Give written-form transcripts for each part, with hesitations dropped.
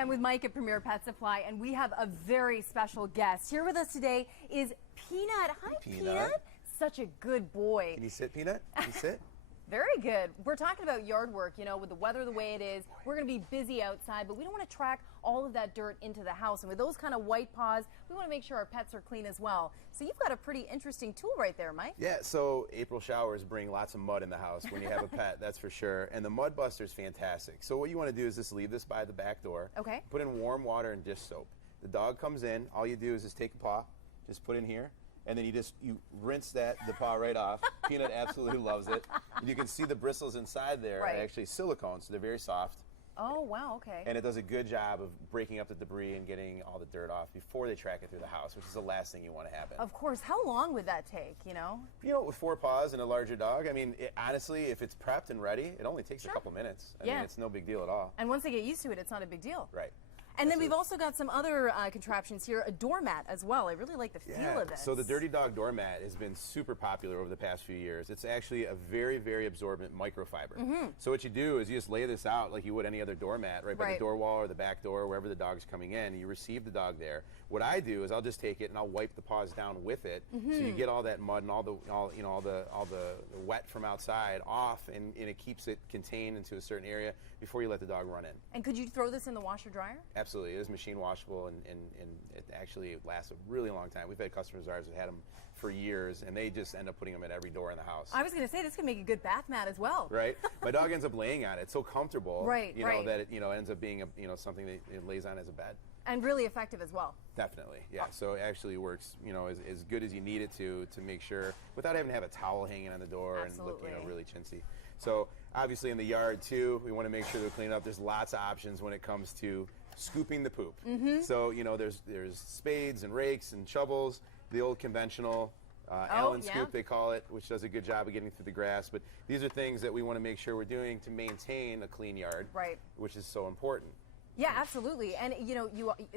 I'm with Mike at Premier Pet Supply, and we have a very special guest. Here with us today is Peanut. Hi, Peanut. Such a good boy. Can you sit, Peanut? Can you sit? Very good. We're talking about yard work, you know, with the weather the way it is. We're going to be busy outside, but we don't want to track all of that dirt into the house. And with those kind of white paws, we want to make sure our pets are clean as well. So you've got a pretty interesting tool right there, Mike. Yeah, so April showers bring lots of mud in the house when you have a pet, that's for sure. And the Mud Buster is fantastic. So what you want to do is just leave this by the back door. Okay. Put in warm water and dish soap. The dog comes in, all you do is just take a paw, just put in here, and then you rinse the paw right off. Peanut absolutely loves it. You can see the bristles inside there are actually silicone, so they're very soft. Oh, wow, okay. And it does a good job of breaking up the debris and getting all the dirt off before they track it through the house, which is the last thing you want to happen. Of course. How long would that take, you know? You know, with 4 paws and a larger dog, I mean, honestly, if it's prepped and ready, it only takes a couple minutes. I mean, it's no big deal at all. And once they get used to it, it's not a big deal. Right. And then we've also got some other contraptions here, a doormat as well. I really like the feel of this. So the Dirty Dog doormat has been super popular over the past few years. It's actually a very, very absorbent microfiber. So what you do is you just lay this out like you would any other doormat, right by the door wall or the back door, wherever the dog's coming in. You receive the dog there. What I do is I'll just take it and I'll wipe the paws down with it, so you get all that mud and all the wet from outside off, and it keeps it contained into a certain area before you let the dog run in. And could you throw this in the washer dryer? Absolutely. It is machine washable, and it actually lasts a really long time. We've had customers of ours that had them for years, and they just end up putting them at every door in the house. I was going to say, this could make a good bath mat as well. Right? My dog ends up laying on it. It's so comfortable, that it ends up being something that it lays on as a bed. And really effective as well. Definitely, yeah. So it actually works, as good as you need it to make sure, without having to have a towel hanging on the door and look, really chintzy. So obviously in the yard too, we want to make sure they're cleaned up. There's lots of options when it comes to scooping the poop. So there's spades and rakes and shovels, the old conventional Allen scoop they call it, which does a good job of getting through the grass. But these are things that we want to make sure we're doing to maintain a clean yard, which is so important. Yeah, absolutely. And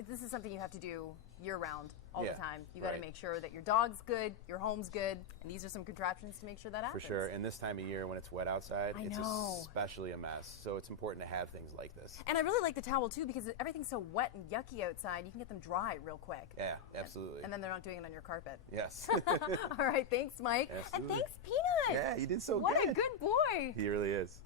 this is something you have to do year-round, all the time. You got to make sure that your dog's good, your home's good, and these are some contraptions to make sure that happens. For sure. And this time of year when it's wet outside, it's especially a mess. So it's important to have things like this. And I really like the towel too, because everything's so wet and yucky outside. You can get them dry real quick. Yeah, absolutely. And then they're not doing it on your carpet. Yes. All right, thanks, Mike. Absolutely. And thanks, Peanut. Yeah, you did so good. What a good boy. He really is.